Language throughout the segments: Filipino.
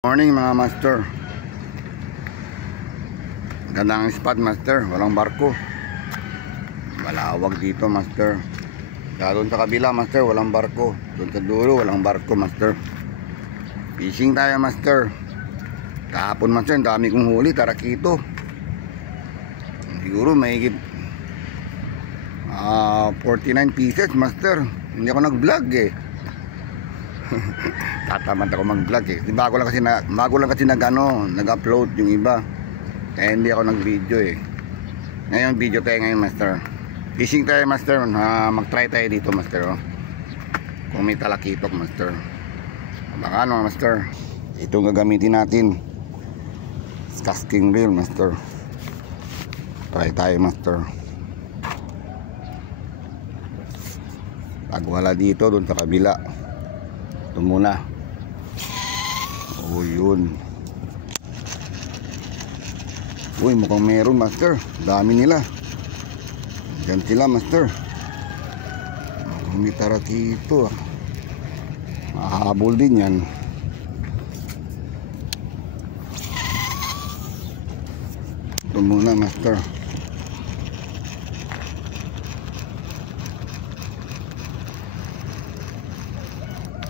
Morning mga master. Gandang spot master, walang barko. Malawag dito master. Doon sa kabila master, walang barko. Doon sa dulo, walang barko master. Fishing tayo master. Kahapon master, dami kong huli, tarakito. Siguro may 49 pieces master. Hindi ako nag-vlog eh. Tatamad ako mag-vlog eh. Bago lang kasi nag-upload yung iba. Kaya hindi ako nag-video eh. Ngayon video tayo ngayon master. Fishing tayo master. Mag-try tayo dito master oh. Kung may talakitok master. Baka ano master. Itong gagamitin natin. Casting reel master. Try tayo master. Pag wala dito, doon sa kabila. Ito muna. Oh yun. Uy, mukhang meron master. Dami nila. Diyan sila master. Mukhang may tarakito ah. Mahabol din yan. Ito muna master.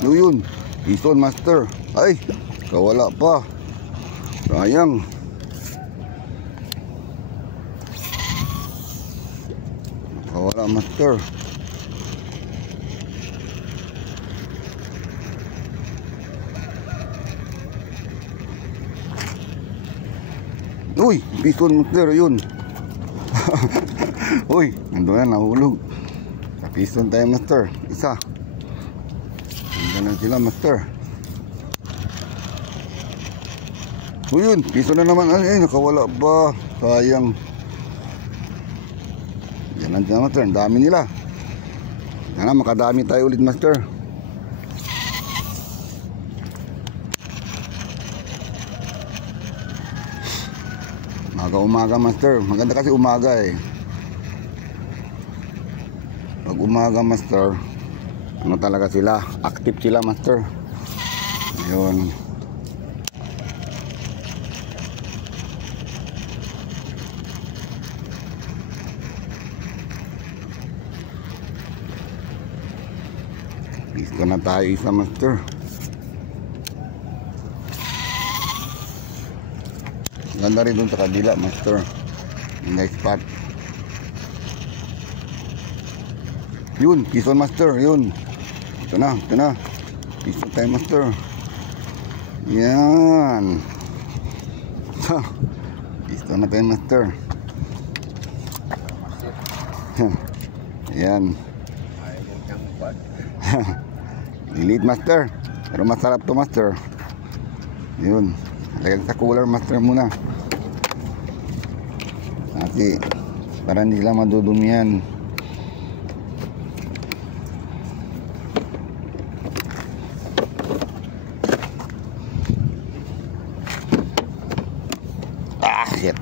Yun, ison master. Ay, kawala pa. Sayang. Kawala master. Uy, ison master yun. Uy, nandun na, nahulog. Sa ison tayo master. Isa. Ganun sila master. O yun, piso na naman. Ay, nakawala ba? Sayang. Ganun sila master. Ang dami nila. Sana makadami tayo ulit master. Umaga master. Maganda kasi umaga eh. Pag umaga master, ano talaga sila, active sila master. Ayun. Isko na tayo isa master. Ganda rin dun sa kabila master. Yung nice spot. Yun, ison master, yun. Ito na. Ison tayo master. Yan. Ison na tayo master. Yan. Lilit master. Pero masarap to master. Yun. Lagyan sa cooler master muna. Kasi para hindi sila madudumi yan. Shit.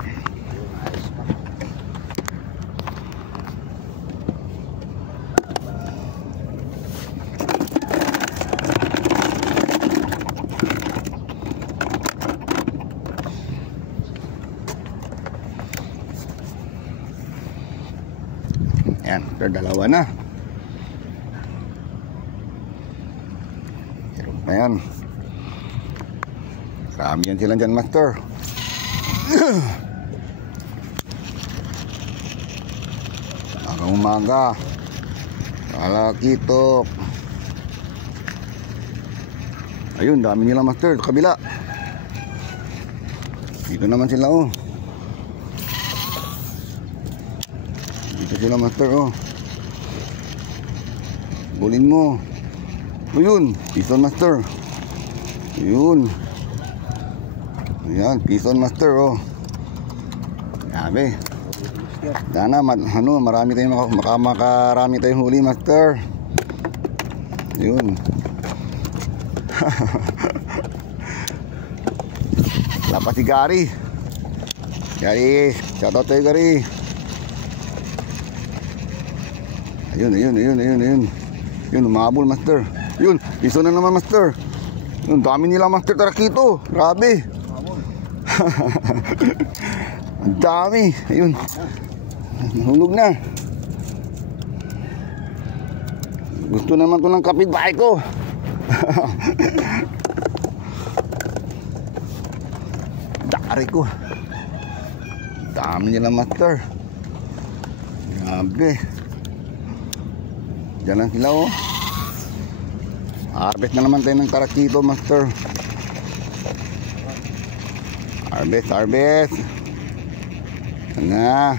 Yan, dalawa na. Ayan. Marami yan sila dyan master. Umaga talakitok. Ayun, dami nila master sa kabila. Dito naman sila oh. Dito sila master oh. Bulin mo. Ayun, pison master. Ayun. Ayan, pison master oh. Grabe. Sana marami tayong makarami tayong huli master. Yun. Lapas si Gary. Gary, shoutout tayo Gary. Ayun. Yun, umabol master. Yun, piso na naman master. Ang dami nila Master Tarakito. Grabe. Ang dami. Ayun. Nahulog na. Gusto naman ko ng kapitbahay ko. Dari ko. Dami nila Master. Grabe. Diyan lang sila oh. Harvest na naman tayo ng Tarakito Master. Harvest. Na.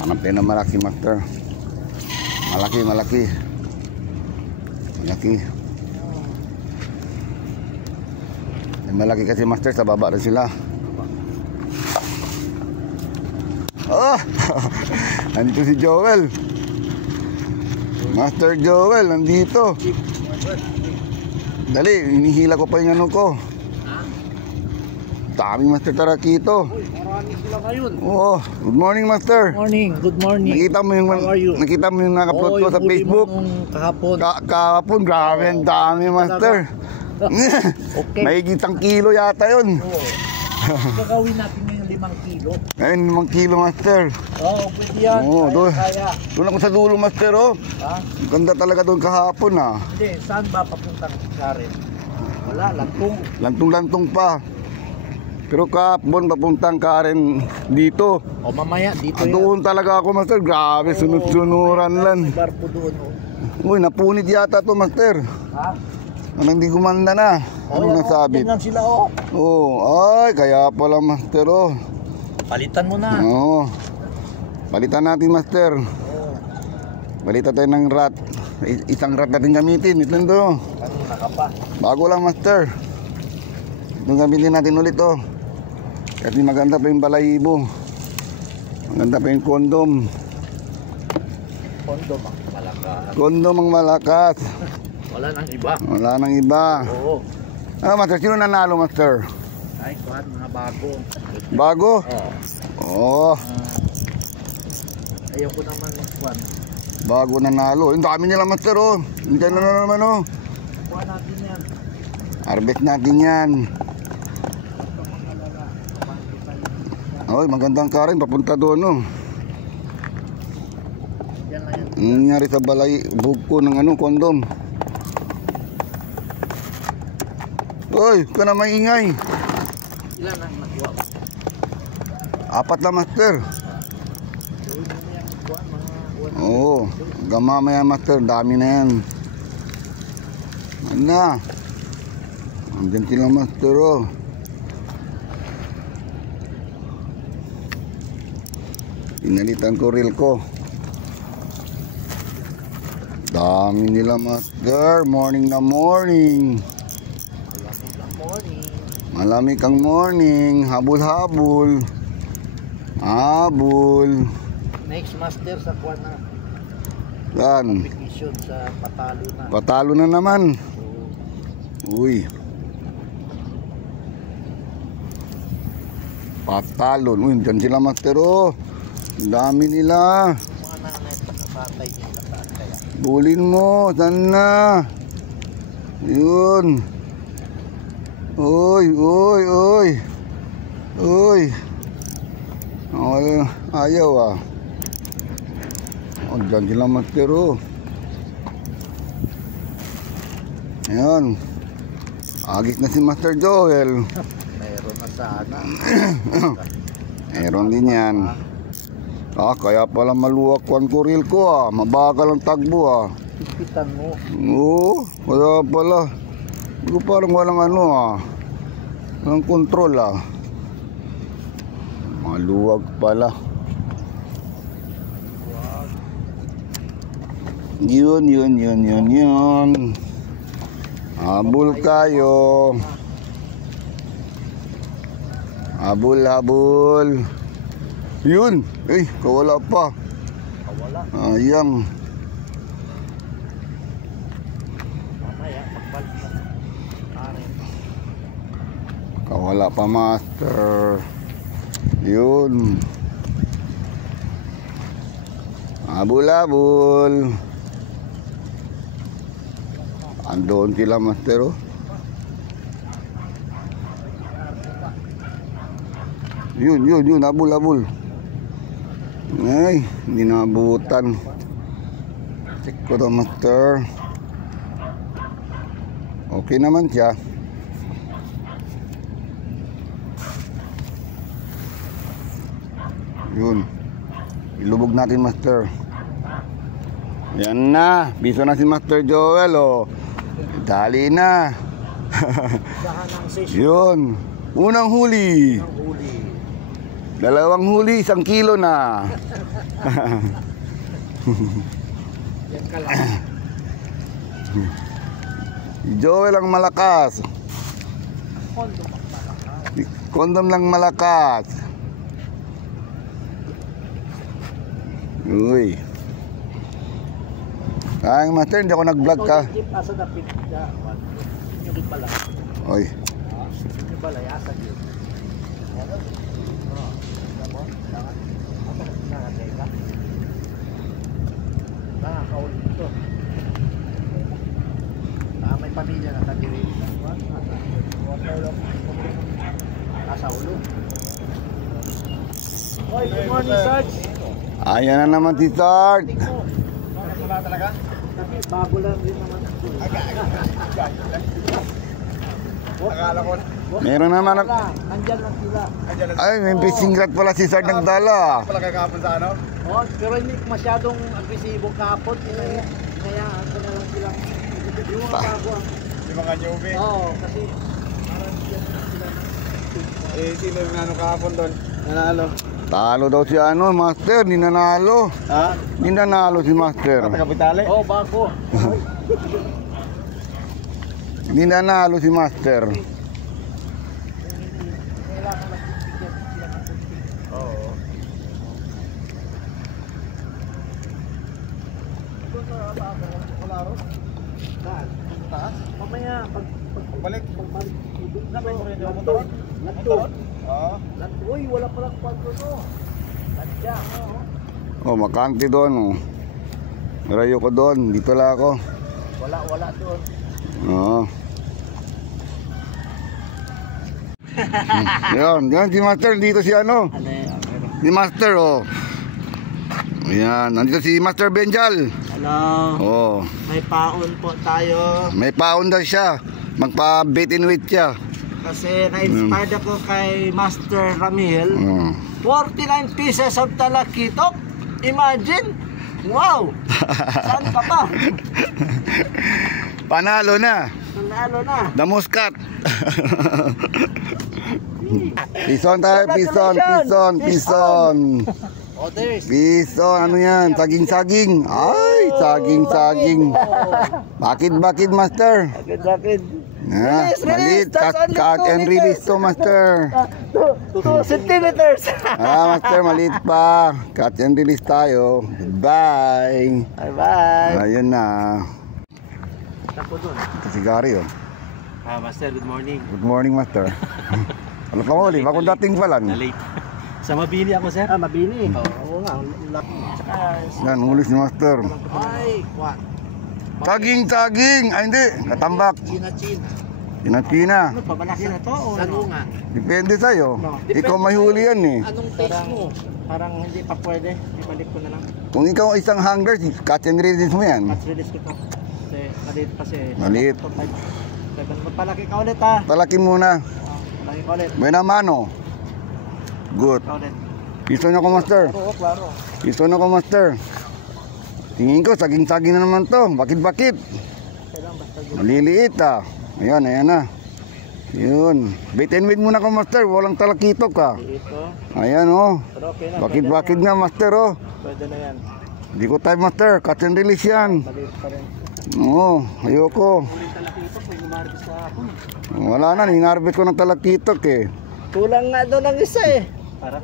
Hanap tayo ng malaki Master. Malaki. Yung malaki kasi Master, sa baba rin sila. Oh! Nandito si Joel. Master Joel, nandito. Dali, hinihila ko pa yung ano ko. Dami Master Tarakito. Marami sila ngayon. Oh, good morning Master. Good morning. Nakita mo yung naka-upload ko sa Facebook? Kahapon. Kahapon, grabe ang dami Master. Okay. May isang kilo yata yun. Gagawin natin ngayon 5 kilo. Ayun, 5 kilo Master. Pwede yan. Kaya. Doon ako sa dulo Master oh. Ha? Ganda talaga doon kahapon ah. Hindi, saan ba papuntang Karen? Wala, lantong. Lantong pa. Pero kahapon papuntang Karen dito. O mamaya, dito yan. Doon talaga ako Master. Grabe, sunod-sunuran lang. May barko doon. Uy, napunit yata to Master. Ha? Anong di gumanda na? Ano nasabit? Yan lang sila oh. Ay, kaya pala Master oh. Palitan mo na. Oo. Palitan natin Master. Palitan tayo ng rat. Isang rat natin gamitin. Ito to. Kanina ka pa. Bago lang Master. Ito gamitin natin ulit oh. Kasi maganda pa yung balahibo. Maganda pa yung kondom. Kondom ang malakas. Wala nang iba. Wala nang iba. Oo. Master, sino nanalo Master? Ay, kuhan, mga bago. Bago? Oo. Oo. Ayaw ko naman kuhan. Bago nanalo. Yung dami nila Master oh. Diyan na naman oh. Kuhan natin yan. Harvest natin yan. Oy, magandang Karen, papunta doon oh. Yan na yan. Nangyari sa balay, buko ng ano, kondom. Oy, ka na maingay. Ilan ang nakuha? 4 na Master. Gawin mo yan kuhan, mga kuhan. Oo, gamamaya Master, dami na yan. Ano na? Andyan sila Master oh. Pinalitan ko reel ko. Dami nila Master. Morning na morning. Malamig ang morning. Habol-habol. Habol. Next Master sa kuhan na. Saan? Competition sa patalo na. Patalo na naman. Uy. Patalo. Uy, dyan sila Master oh. Ang dami nila. Mga nanay sa tatay nila saan kaya? Bulin mo. Saan na? Yun. Uy. Ayaw ah. Oh, dyan sila Master oh. Ayan. Agis na si Master Joel. Mayroon na sana. Mayroon din yan. Kaya pala maluwak ko ang kuril ko ah. Mabagal ang tagbo ah. Pipitan mo. Oo, kaya pala. Hindi ko parang walang ano ah. Walang kontrol ah. Maluwag pala. Yun. Habol kayo. Habol. Yun. Kawala pa. Kawala. Ayang. Mamaya, pagbalik na. Karen. Kawala pa Master. Yun. Habol. Andoon sila, master, oh. Yun, abul. Ay, hindi naabutan. Check ko to, master. Okay naman siya. Yun. Ilubog natin, master. Yan na. Biso na si Master Joel, oh. Dali na. Yun. Unang huli. Dalawang huli, 1 kilo na. Yan ka lang. Joel ang malakas. Kondom lang malakas. Uy. Ay, master, hindi ako nag-vlog ka. Asa na pizza. Yung pala. Oy. Yung pala, asa yun. Nakakaulit ito. May pamilya na kadiri. Nasa ulo. Hoy, good morning, Sarge. Ayan na naman si Sart. Wala talaga? Bago lang din naman. Akala ko. Meron naman. Nandyan lang sila. Ay, may fishing rod pala si Sart nagdala. Pala kagapon sa ano? Oh, pero hindi masyadong agresibo kahapon. Hinayaan ko na lang silang yung mga bago. Yung mga newbie. Oo, kasi parang yan sila. Sino yung ano kahapon doon? Nanalo. Talo daw si ano, master, hindi nanalo. Ha? Hindi nanalo si master. Kapitali? Oo, bago. Hindi nanalo si master. Kailangan magbibigyan sila ng kunti. Oo. Saan? Taas? Mamaya, Pagbalik. pagbalik. Sabay mo rin yung Lanto. motor? Lanto. Oo. Lanto. Uy, wala palang kwadro to. Landya. Oh, makanti doon, oh. Rayo ko doon, dito lang ako. Wala doon. Oo. Yan si master, dito si ano. Ano yan? Si master, oh. Ayan, nandito si Master Benjal. Hello. Oh, May paon po tayo. may paon daw siya. Magpa-bait and weight siya. Kasi na-inspired ako kay Master Ramil. Oh. 49 pieces of talakitok. Imagine. Wow. Saan ka pa? Panalo na. Nanalo na. The Muscat. Pison tayo, pison. Others. Pison, ano yan? Saging. Ay, saging. Bakit, master? Agad-agad. Ah, malit. Cut and release to, master. 2 centimeters. Master, maliit pa. Cut and release tayo. Goodbye. Bye-bye. Ayun na. Tapo doon. Ito si Gary, oh. Master, good morning. Good morning, master. Ano pa uli? Bakong dating falan. Late. Sa Mabini ako, sir. Mabini. Oo nga. Tsaka... Yan, ulis ni master. Ay, what? Saging. Ay, hindi. Natambak. China. Ano, pamalaki na to? Sanungan. Depende sa'yo. No. Ikaw may huli yan, eh. Anong taste mo? Parang hindi pa pwede. Ibalik ko na lang. Kung ikaw isang hanger, catch and release mo yan. Catch release ko to. Kasi maliit pa siya. Maliit. Magpalaki ka ulit, ha? Palaki muna. Palaki ka ulit. Buena mano. Good. Ka ulit. Piso na ko, master. Oo, klaro. Piso na ko, master. Tingin ko, saging-saging na naman to. Bakit? Kailangan basta Maliliit, ah. Ayan na. Yun. Bait and weight muna ko, master. Walang talakitok, ah. ito. Ayan, oh. Pero okay na. Bakit nga, master, oh. Pwede na yan. Hindi ko type, master. Catch and release yan. Maliit pa rin. Oo, ayoko. Ulit talaki ito kung gumarapis sa ako. Wala na, ninarbit ko ng talakitok, eh. Kulang nga doon ang isa, eh. Para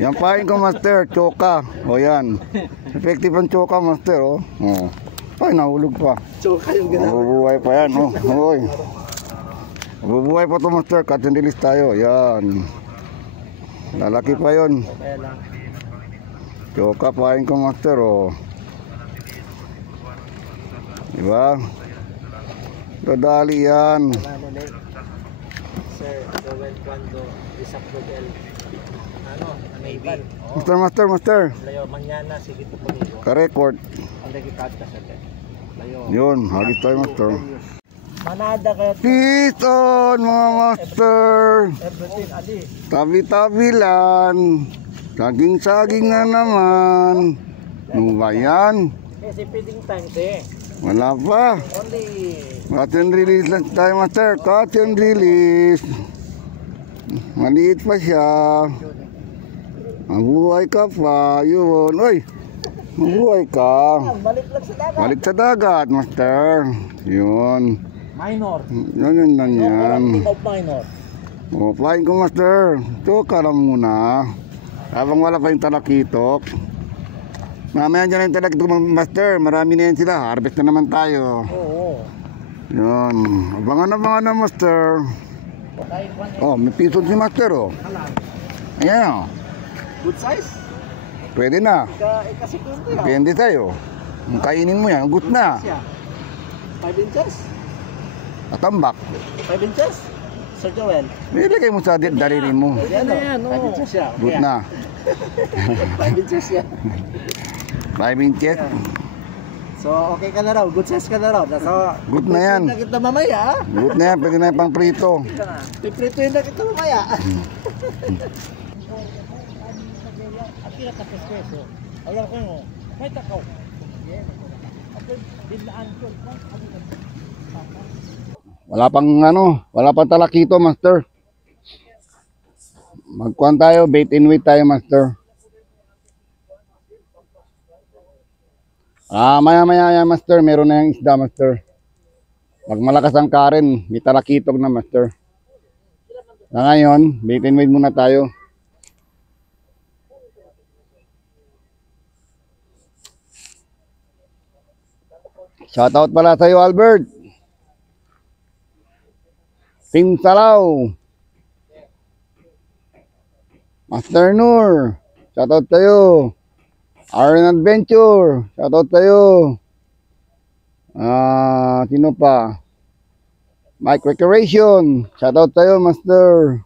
Yan pain ko, master. Choka. O yan. Effective ang choka, master, oh. Oh. Ay, nahulog pa. Choka yung ginawa. Mabubuhay pa yan, oh. Hoy. Mabubuhay pa to, master. Catch and release tayo. Yan. Lalaki pa yon. Kaya lang. Choka pain ko, master, oh. Diba? Dadali yan. Sir, Joel Cuando, disapprove L. Ano? Maybe. Master. Layo, mangyana, sige ito pag-igo. Ka-record. Ang nagkikad ka sa ten. Layo. Yun, hagis tayo master. Manada kayo. Peace on mga master. Everything, ali. Tabi-tabi lang. Saging-saging na naman. Ano ba yan? Kasi feeding times eh. Wala pa. Only. Cut and release lang tayo master. Cut and release. Maliit pa siya. Mabuhay ka pa. Yun. Uy. Mabuhay ka. Balik lang sa dagat. Balik sa dagat master. Yun. Minor. Yan yan. Of minor. O, flying ko master. Ito ka lang muna. Habang wala pa yung talakitok. Mamaya dyan yung talakitok master. Marami na yan sila. Harvest na naman tayo. Oo. Yun. Abangan na master. Oh, may piso si master oh. Ayan oh. Good size? Pwede na. Kasi kung ito yan. Depende sa'yo. Kung kainin mo yan, good na. 5 inches? Atambak. 5 inches? Sir Joel? Ilagay mo sa daliri mo. Yan o. 5 inches siya. Good na. 5 inches yan. 5 inches. So, okay ka na raw. Good size ka na raw. So, Good na yan. na kita mamaya. Good na yan. Pwede na yung pang prito. Piprituin na kita mamaya. Akira tapos peso. Ayaw ko mo. May takaw. Wala pang talakito master. Magkuhan tayo, bait and wait tayo master. Maya yan master, meron na yung isda master. Pag malakas ang karen, may talakitok na master. Na ngayon, bait and wait muna tayo. Shoutout pala sa'yo Albert. Team Salaw. Master Nur. Shoutout sa'yo. Iron Adventure. Shoutout sa'yo. Sino pa? Mike Recreation. Shoutout sa'yo Master.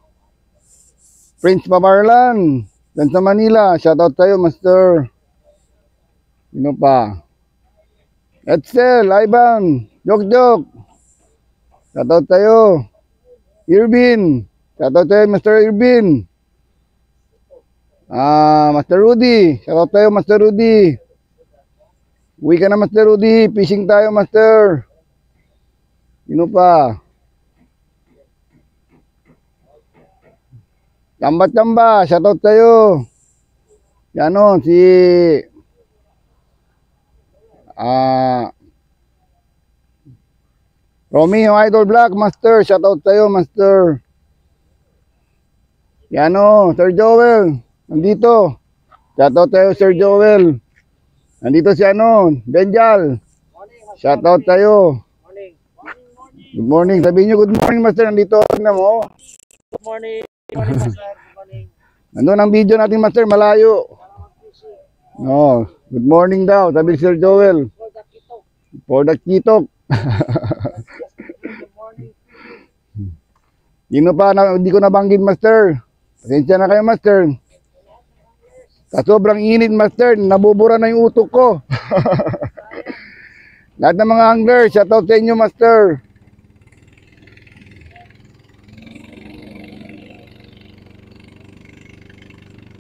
Prince Pabarlan. Dan sa Manila. Shoutout sa'yo Master. Sino pa? Edsel, Ivan, Jok. Shoutout tayo. Irvin. Shoutout tayo, Mr. Irvin. Master Rudy. Shoutout tayo, Master Rudy. Uwi ka na, Master Rudy. Fishing tayo, Master. Sino pa? Chamba. Shoutout tayo. Yan o, si... Romeo Idol Black Master, shoutout tayo Master. Yan o, Sir Joel nandito, shoutout tayo Sir Joel. Nandito si Benjal, shoutout tayo. Good morning, sabihin nyo good morning Master. Nandito, tignan mo. Good morning. Master. Good morning. Nandun ang video natin Master, malayo. No, good morning daw, sabi Sir Joel. For the kitok. Hindi ko nabanggit Master. Pasensya na kayo Master. Sa sobrang init Master, nabubura na yung utok ko. Lahat ng mga angler, shoutout sa inyo Master.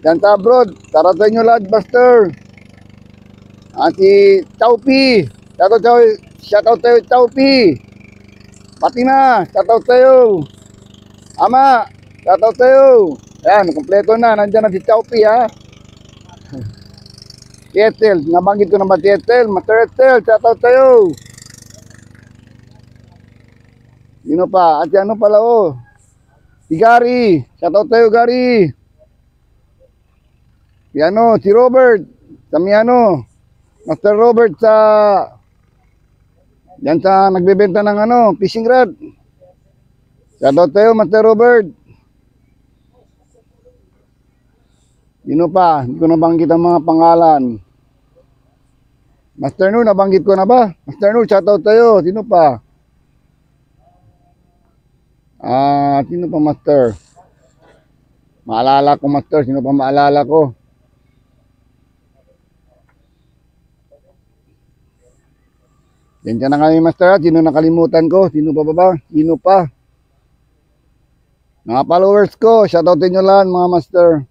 Yan sa abroad, shoutout sa inyo lahat Master. Si Chowpi. Shoutout tayo Chowpi. Pati na, shoutout tayo. Ama, shoutout tayo. Yan, kompleto na. Nandiyan na si Chowpi ha. Si Ethel, nabanggit ko naman si Ethel. Master Ethel, shoutout tayo. Sino pa? At ano pala oh. Si Gary, shoutout tayo Gary. Si Robert. Master Robert yan sa nagbebenta ng fishing rod. Shoutout tayo Master Robert. Sino pa? Hindi ko nabanggit ang mga pangalan. Master Nur, nabanggit ko na ba? Master Nur, shoutout tayo. Sino pa? Sino pa, Master? Maalala ko, Master. Sino pa maalala ko? Yan na kami, Master. Sino nakalimutan ko? Sino pa ba? Sino pa? Mga followers ko, shoutoutin nyo lang, mga Master.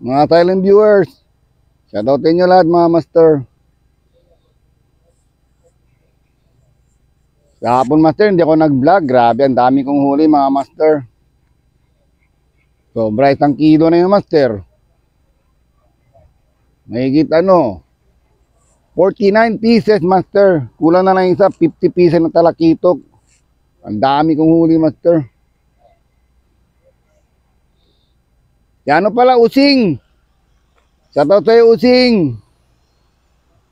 Mga Thailand viewers, shoutoutin nyo lahat, mga Master. Kahapon, Master, hindi ako nag-vlog. Grabe, ang dami kong huli, mga Master. Sobra, 1 kilo na yun, Master. Mahigit 49 pieces, Master. Kulang na lang isa, 50 pieces na talakitok. Ang dami kong huli, Master. Yan pala, Using. Shoutout sa'yo, Using.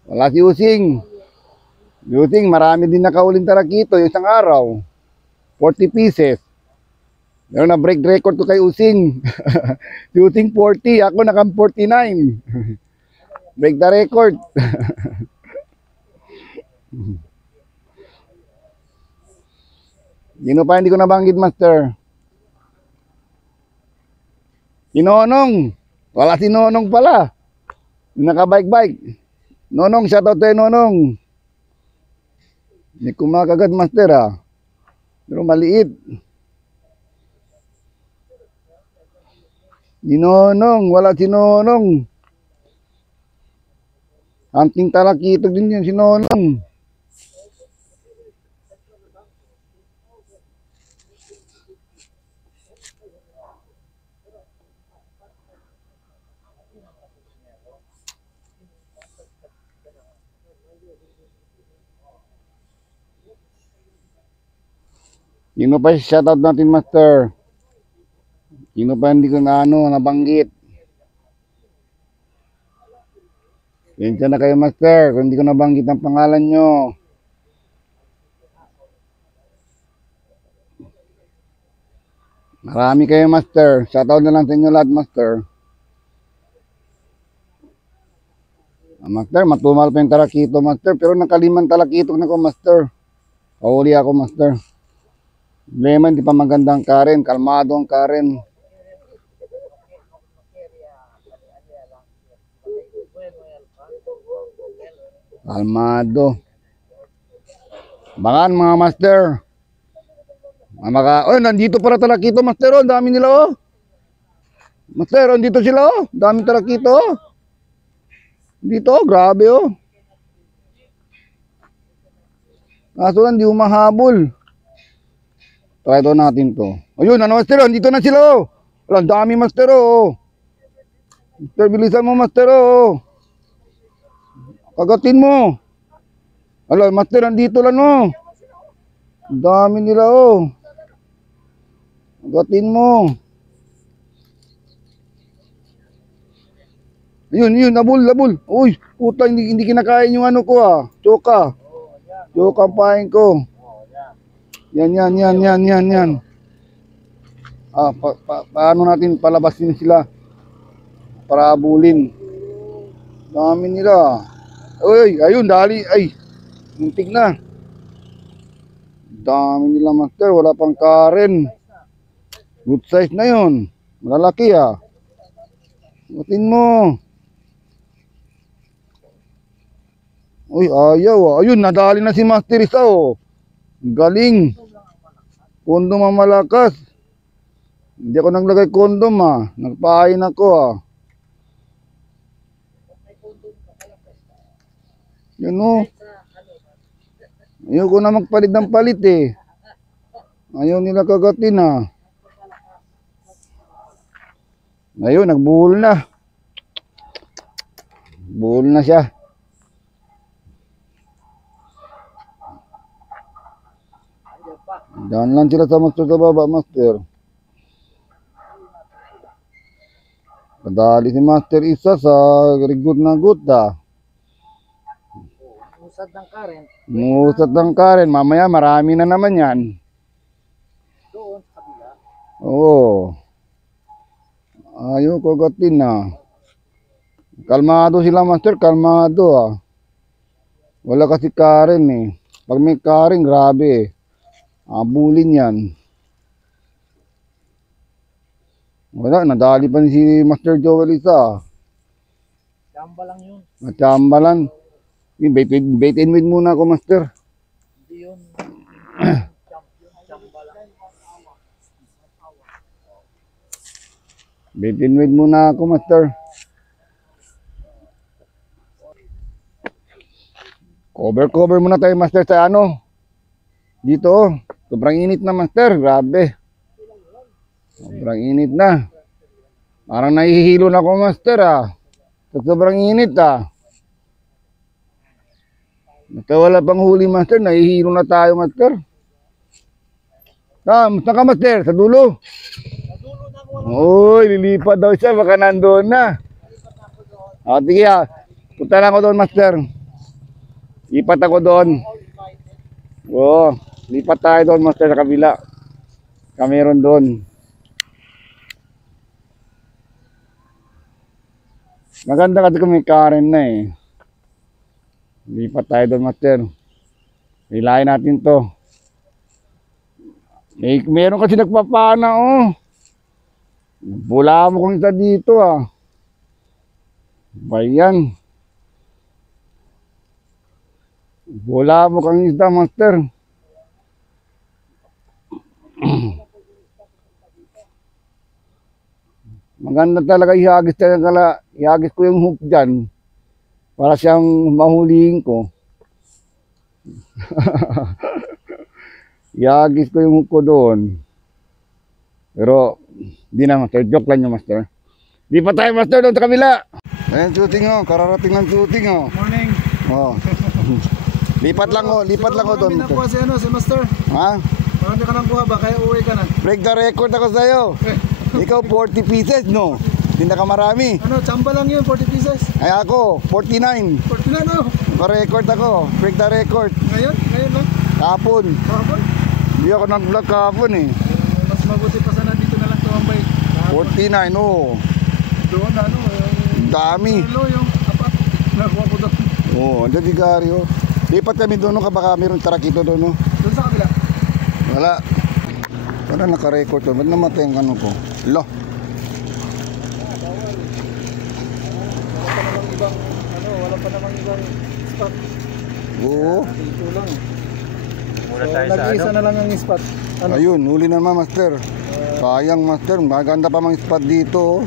Wala si Using. Using, marami din nakauling tarakito yung isang araw. 40 pieces. Pero na-break record ko kay Using. Si Using 40, ako nakam 49. Break the record. Sino pa hindi ko nabanggit, Master? Si Nonong. Wala si Nonong pala. Naka-bike-bike. Nonong, shoutout tayo, Nonong. Hindi kumakagat, Master, pero maliit. Si Nonong, wala si Nonong. Hunting talakitog din yun, si Nonong. Sino pa shoutout natin, Master? Sino pa hindi ko nabanggit? Yan na kayo, Master, kung hindi ko nabanggit ang pangalan nyo. Marami kayo, Master. Shoutout na lang sa inyo lahat, Master. Master, matumal pa yung tarakito, Master, pero nakaliman talakitok na ko, Master. Kahuli ako, Master. Problema, hindi pa magandang Karen. Kalmado ang Karen. Kalmado. Bangan, mga Master. Nandito para talakito, Master. Ang dami nila, Master, nandito sila, Dami talakito, Dito, grabe, Kaso lang, di umahabol. Try to natin to. Ayun, Master, andito na sila, Wala, dami, Master, Master, bilisan mo, Master, Kagatin mo. Master, andito lang, Dami nila, Kagatin mo. Ayun, labol. Uy, puta, hindi kinakain yung ko, Choka. Choka ang pain ko. Yan. Paano natin palabasin sila para abulin? Dami nila. Uy, ayun, dali. Ay, muntik na. Dami nila, Master. Wala pang Karen. Good size na yun. Malalaki, Butin mo. Uy, ayaw, Ayun, nadali na si Master isa, Galing. Kondom ang malakas. Hindi ako naglagay kondom, Nagpahain ako, Yun, Ayaw ko na magpalit ng palit, Ayaw nila kagatin, Ayun, nagbuhol na. Buhol na siya. Diyan lang sila sa Master sa baba, Master. Kadali si Master isa sa rigot na guta. Musad ng Karen. Musad ng Karen. Mamaya marami na naman yan. Doon sa kabila. Oo. Ayaw ko gatin, Kalmado sila master, kalmado ah. Wala kasi Karen eh. Pag may Karen, grabe eh. Abulin yan. Wala, nadali pa ni si Master Joel isa. Chamba lang yun. Natsambalan. Bait and wait muna ako master. Hindi yun. Chamba lang. Bait and wait muna ako master. Cover muna tayo master sa ano. Dito oh. Sobrang init na master. Grabe. Sobrang init na. Parang nahihilo na ako master ah. Sobrang init ah. Basta wala pang huli master. Nahihilo na tayo master. Saan ka master? Sa dulo? Uy, lilipat daw siya. Baka nandoon na. O, sige ah. Punta na ako doon master. Lipat ako doon. Oo. Lipat tayo doon master sa kabila. Kameron doon. Maganda kasi kung may Karen na eh. Lipat tayo doon master. Hilahin natin to. Meron kasi nagpapana oh. Bula mo kung isa dito ah. Bayan. Bula mo kung isa master. Maganda talaga ihagis ko yung hook dyan para siyang mahulihin ko. Ihagis ko yung hook ko doon. Pero di na master, joke lang yung master. Di pa tayo master doon sa kabila. Ayan shooting oh, kararating ng shooting oh. Morning. Oh. Lipat lang oh doon. Marami na po si Master. Ha? Marami ka nang kuha ba? Kaya uwi ka na. Break the record ako sa'yo. Ikaw 40 pieces no? Hindi na ka marami. Ano, chamba lang yun, 40 pieces. Ay ako, 49. 40 na, no? Pa-record ako. Break the record. Ngayon lang. Kapon. Kahapon. Hindi ako nag-vlog kapon eh. Mas mabuti pa sana dito na lang tumambay. 49 oh. Doon, ano, Dami. yung apat. Nakuha ko doon. Oh, andyan di Gary oh. Lipat kami doon no, baka mayroong tarakito doon no. Doon sa kabila. Wala. Wala naka-record to. Ba't namatay ang ano ko? Lo. Wala pa namang ibang spot. Oo. Dito lang. Muna So, tayo sa nag-iisa na lang ang spot. Ano? Ayun, huli naman master. Sayang master, maganda pa mga spot dito oh.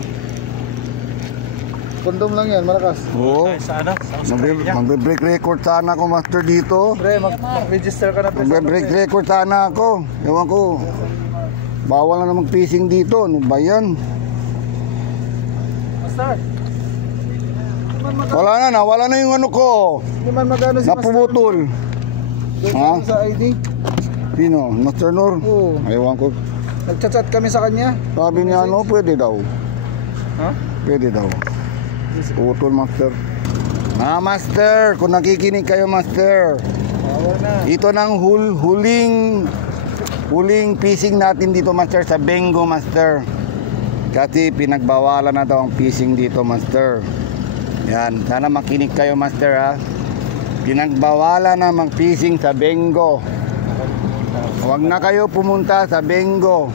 Kondom lang yan, malakas. Oo. Sa ano? Sa Australia. Magbe-break record sana ako master dito. Pre, mag-register ka na pre. Magbe-break record sana ako. Ewan ko. Bawal na mag-fishing dito. Ano ba yan? Master. Wala na yung ano ko. Hindi man magano si Napumutol. Doon Ha? sa ID. Sino? Master Nor? Oo. Ewan ko. Nagchat-chat kami sa kanya. Sabi niya ano, pwede daw. Ha? Pwede daw. Putol master. Master, kung nakikinig kayo master. Bawal na. Ito nang huling fishing natin dito master sa Bengo master. Kasi pinagbawalan na daw ang fishing dito master. Yan, sana makinig kayo master ha. Pinagbawalan na mag-fishing sa Bengo. Huwag na kayo pumunta sa Bengo.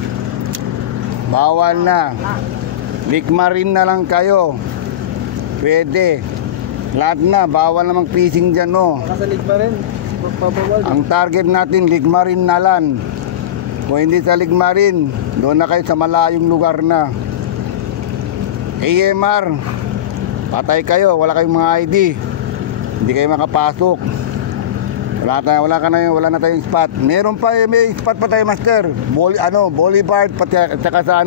Bawal na. Likmarin na lang kayo. Pwede. Lahat na, bawal na mag-fishing dyan no. Nakasalig pa rin. Pabawal. Ang target natin, Ligmarin Nalan. Kung hindi sa Ligmarin, doon na kayo sa malayong lugar na. AMR, patay kayo, wala kayong mga ID. Hindi kayo makapasok. Wala na tayong spot. Meron pa, may spot pa tayo master. Boulevard, pati saka sa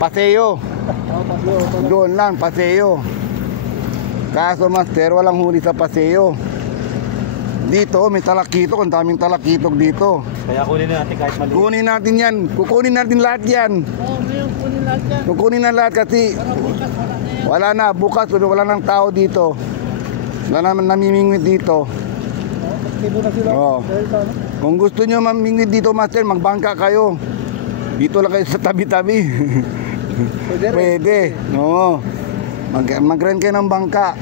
Paseo. Doon lang, Paseo. Kaso master, walang huli sa Paseo. Dito, may talakitok. Ang daming talakitok dito. Kaya kunin natin kahit mali. Kunin natin yan. Kukunin natin lahat yan. Oo, ngayon kunin lahat yan. Kukunin na lahat kasi Para bukas wala na yan. wala na. Bukas, wala nang tao dito. Wala naman namimingwit dito. Aktibo na sila. Oo. Dahil sa ano? Kung gusto nyo mamingwit dito master, magbangka kayo. Dito lang kayo sa tabi-tabi. Pwede rin. Pwede. Oo. Mag-rent kayo ng bangka.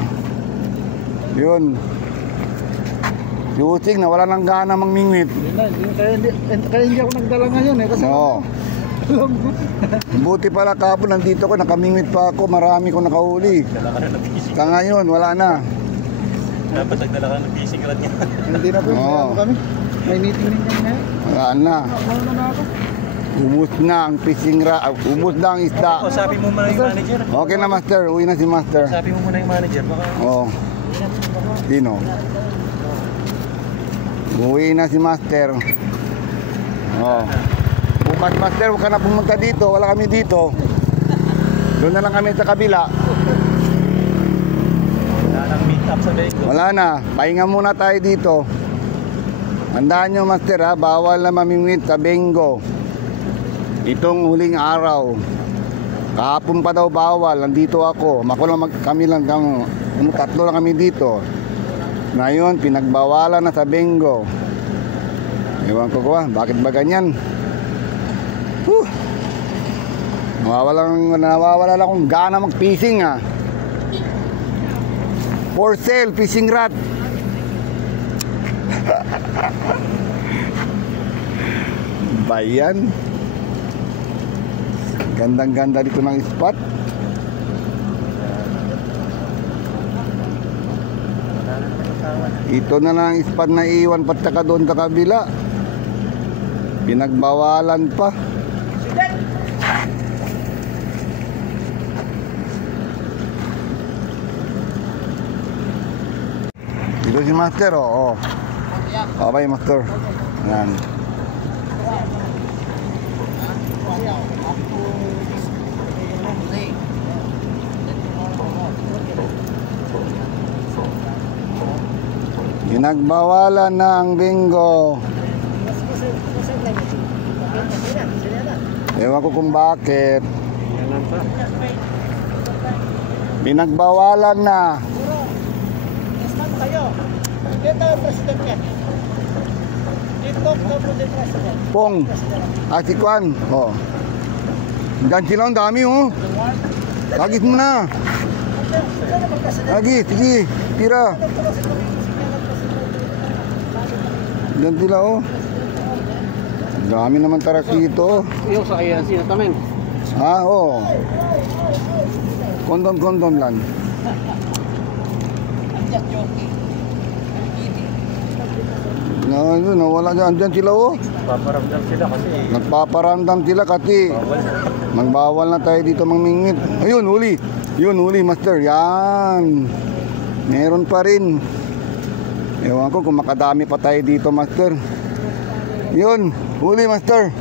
Yun. Si Using na wala nang gana mangmingwit. Kaya hindi ako nagdala ngayon eh. Kasi Oo. Buti pala kahapon nandito ko, nakamingwit pa ako, marami ko nakahuli. Sa ngayon, wala na. Dapat nagdala ka ng fishing rod niya. hindi na po. Oo. Kami. May meeting din kami ngayon. Wala na. Mauna na ako. Ubus na ang fishing ubus na ang isda. Sabi mo muna yung manager. Okay na, master. Uwi na si master. Sabi mo muna yung manager. Baka... Oo. Dino. Uwi na si master. Oo. Bukas, master, huwag ka na pumunta dito. Wala kami dito. Doon na lang kami sa kabila. Wala nang meet up sa Bengo. Wala na. Pahinga muna tayo dito. Tandaan nyo, master, ha? Bawal na mamingwit sa Bengo. Itong huling araw. Kahapon pa daw bawal. Nandito ako. Kami lang. Tatlo lang kami dito. Ngayon, pinagbawalan na sa Bengo. Ewan ko bakit ba ganyan? Nawawala lang akong gana mag-fishing, ha. For sale, fishing rod. Bayan. Gandang-ganda dito ng spot. Ito na lang spot na iwan pataka doon sa kabila. Pinagbawalan pa. Dito si master, oh. Okay, master. Yan. Pinagbawalan na ang Bengo. Ewan ko kung bakit. Pinagbawalan na. Dito ang president niya. Dito ang president. Pong. Si Kwan. Oh. Diyan sila, ang dami, oh. Lagis mo na. Lagi, sige. Tira. Diyan sila, oh. Dami naman tarak dito. Yung sa kaya sino tamen. Oo. Kondom lang. Just joking. Nawala dyan sila, oh. Paparamdam sila kasi. Nagpaparamdam sila kasi. Magbawal na tayo dito mangmingwit. Ayun, huli. Yun, huli, master. Yan. Meron pa rin. Ewan ko kung makadami pa tayo dito, master. Yun, huli, master.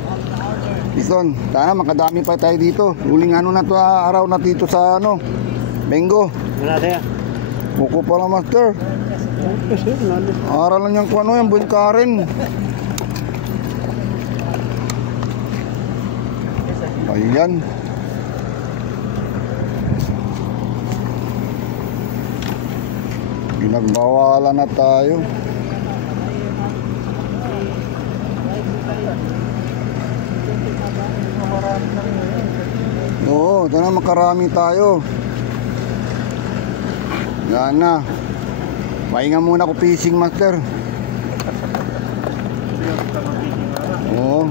Ison, sana makadami pa tayo dito. Huling ano na to, araw na dito sa ano, Bengo. Wala tayo. Buko pala, master. Araw lang yung kung ano, yung bunkarin. Ayan. Pinagbawalan na tayo. Oo, ito na, makarami tayo. Yan na. Pahinga muna ako fishing, master. Oo.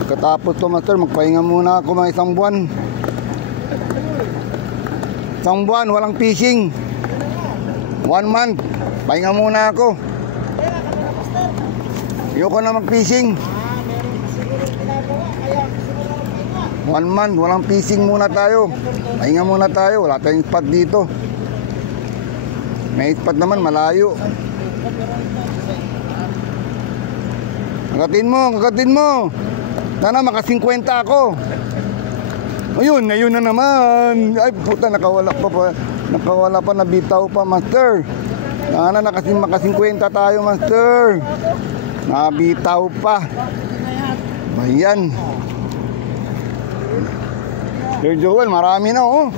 Pagkatapos to, master, magpahinga muna ako mga isang buwan. Isang buwan, walang fishing. 1 month. Pahinga muna ako. Ayoko na mag-fishing. 1 month, walang fishing muna tayo. Pahinga muna tayo, wala tayong spot dito. May spot naman, malayo. Kagatin mo. Sana maka 50 ako. Ayun na naman. Ay puta, nakawala pa, nabitaw pa, master. Sana maka 50 tayo, master. Nabitaw pa. Ayan. Sir Joel, marami na, oh.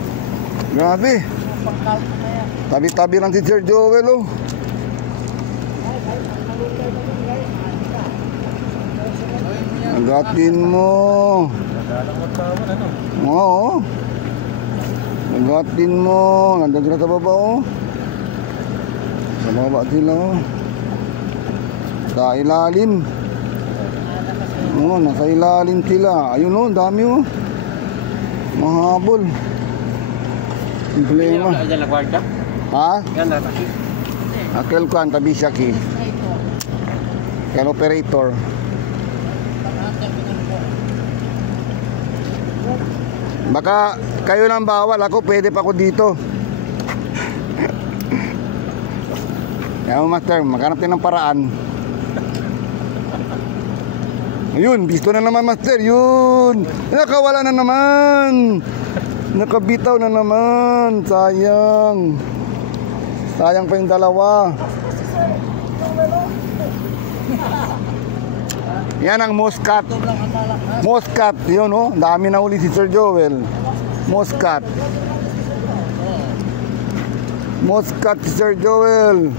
Grabe. Tabi-tabi lang si Sir Joel, oh. Agatin mo. Oo. Agatin mo. Nandun sila sa baba oh. Sa baba sila oh. Sa ilalim. Oh, nasa ilalim sila. Ayun oh, dami oh. Mahabol. Problema. Diyan na kwarta? Ha? Yan na taki. Akel ko ang tabi siya ki. Kaya operator. Baka kayo nang bawal, ako pwede pa ako dito. Kaya master, maghanap tayo ng paraan. Ayun, bisto na naman master, yun. Nakawala na naman. Nakabitaw na naman. Sayang. Sayang pa yung dalawa. Yan ang Muscat. Muscat, yun oh. Dami na uli si Sir Joel. Muscat. Muscat si Sir Joel.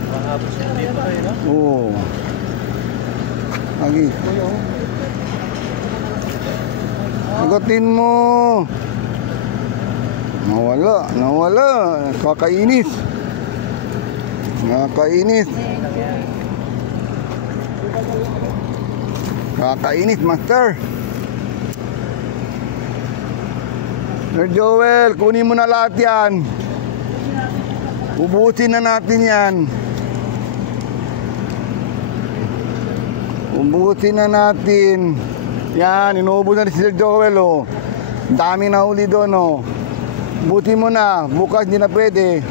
Oo. Lagi. Agatin mo. Nawala. Kakainis. Kakainis. Kakainis, master. Sir Joel, kunin mo na lahat yan. Ubusin na natin yan. Ubusin na natin. Yan, inuubos na si Sir Joel oh. Dami na huli doon oh. Ubusin mo na. Bukas hindi na pwede.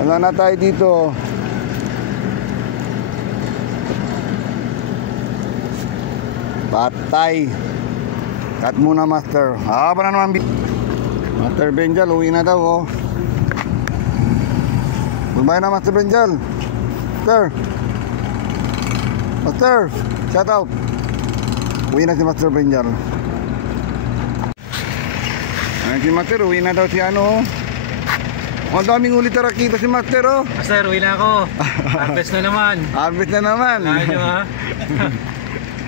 Wala na tayo dito. Patay. Cut muna master. Pa na naman. Master Benjal, uwi na daw oh. Goodbye na Master Benjal. Master, shout out. Uwi na si Master Benjal. Ayan si Master, uwi na daw si ano. Ang daming ulit na rakita si Master oh. Master, uwi na ako. Harvest na naman. Harvest na naman. Kaya nyo ha.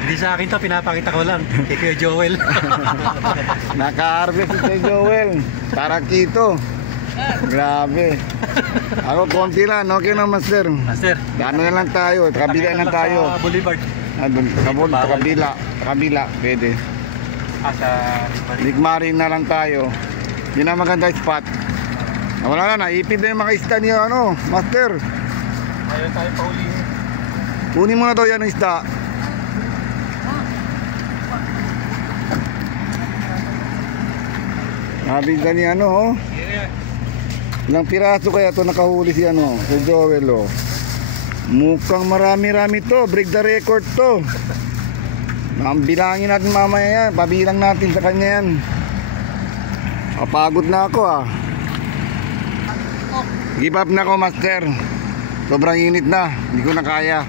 Hindi sa akin to, pinapakita ko lang. Kay Kuya Joel. Naka-harvest si Kuya Joel. Tarakito. Grabe. Ako konti lang, okay na Master. Master. Ano na lang tayo, kabila na tayo. Sa Boulevard. Kabila, pwede. Sa Ligmarin na lang tayo. Yun ang maganda spot. Wala na, naipid na yung mga isda niya ano, Master. Ayun tayo paulihin. Kunin mo na daw yan ang isda. Nabigla ni ano oh. Ilang piraso kaya to nakahuli si ano, si Joel oh. Mukhang marami-rami to, break the record to. Bilangin natin mamaya yan, pabilang natin sa kanya yan. Papagod na ako ah. Give up na ako Master. Sobrang init na, hindi ko na kaya.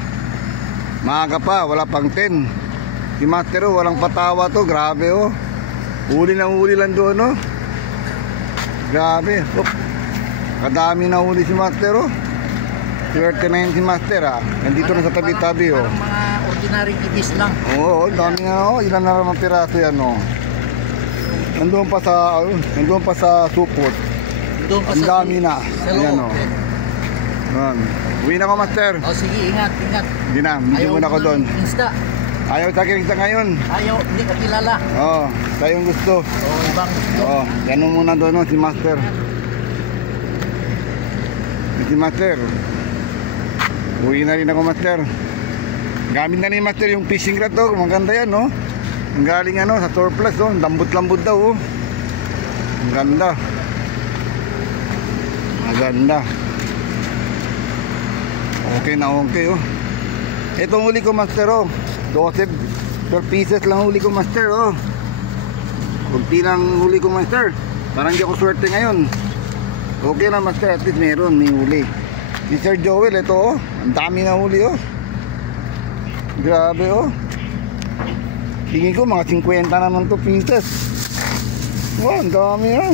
Maaga pa, wala pang 10. Si Master oh, walang patawa to, grabe oh. Huli lang doon oh. Grabe. Kadami na huli si Master oh. Swerte na yun si Master ah. Nandito na sa tabi-tabi oh. Parang mga ordinary itis lang. Oo, dami nga oh. Ilan na naman piraso yan oh. Nandun pa sa support. Ang dami na. Ayan oh. Ayan. Uwi na ko Master. O sige, ingat. Hindi na, hindi muna ako doon. Insta. Ayaw sa kita ngayon. Ayaw, hindi ka kilala. Oo, tayong gusto. O ibang gusto. Oo, ganun muna doon oh, si Master. Si Master. Uwi na rin ako Master. Gamit na ni Master yung fishing rod oh. Maganda yan no. Ang galing ano sa surplus oh. Lambot-lambot daw oh. Ang ganda. Maganda. Okay na okay oh. Itong huli ko Master oh. 12 pieces lang huli ko Master oh. Kunti lang huli ko Master. Parang hindi ako swerte ngayon. Okay na Master, at least may huli. Si Sir Joel ito oh. Ang dami na huli oh. Grabe oh. Tingin ko mga 50 naman to pieces. Wow, ang dami oh.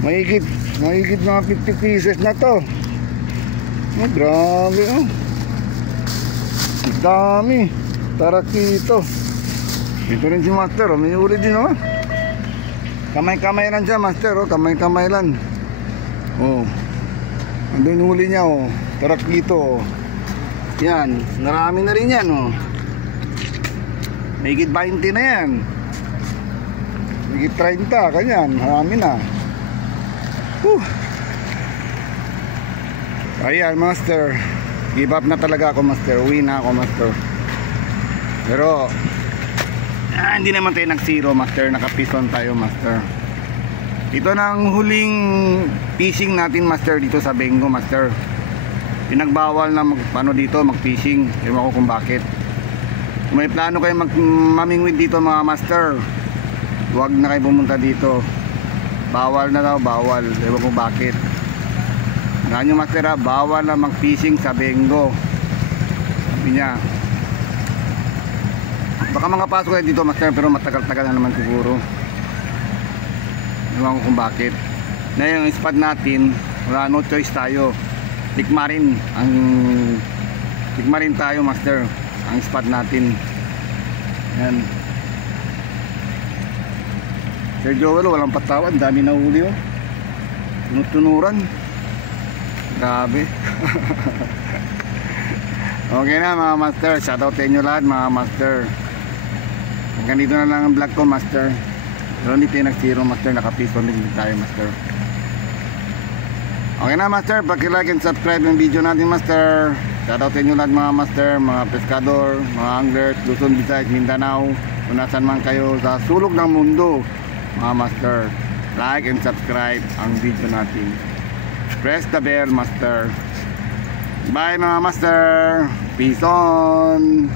Mahigit mga 50 pieces na to. Oh, grabe oh. Ang dami. Tarakito. Ito rin si Master oh. May huli din oh. Kamay-kamay lang siya, master, oh. Kamay-kamay lang. Oh. Andun yung huli niya, oh. Tarak dito, oh. Yan, narami na rin yan, oh. Mahigit 20 na yan. Mahigit 30, kanyan, marami na. Ayan, master. Give up na talaga ako, master. Uwi na ako, master. Pero hindi naman tayo nag-zero, master. Naka-piston tayo, master. Ito na ang huling fishing natin, master, dito sa Bengo, master. Pinagbawal na mag-fishing. Ewan ko kung bakit. Kung may plano kayo mamingwid dito, mga master, huwag na kayo pumunta dito. Bawal na daw, bawal. Ewan ko bakit. Ganyo, master, ha? Bawal na mag-fishing sa Bengo. Sabi niya. Baka mga pasok kayo dito, master, pero matagal-tagal na naman siguro. Ewan ko kung bakit. Na yung spot natin, wala, no choice tayo. Tikmarin tayo, master, ang spot natin. Yan. Sir Joel, walang patawan, dami na huli, oh. Tunutunuran. Grabe. Okay na, mga master, shoutout sa inyo lahat, mga master. Hanggang dito na lang ang vlog ko, master. Pero hindi tayo nag-zero, master. Naka-piston din tayo, master. Okay na, master. Paki-like and subscribe yung video natin, master. Shoutout sa inyo lahat, mga master, mga pescador, mga anglers, Luzon, Visayas, Mindanao. Kung nasan man kayo sa sulok ng mundo, mga master, like and subscribe ang video natin. Press the bell, master. Bye, mga master. Peace on.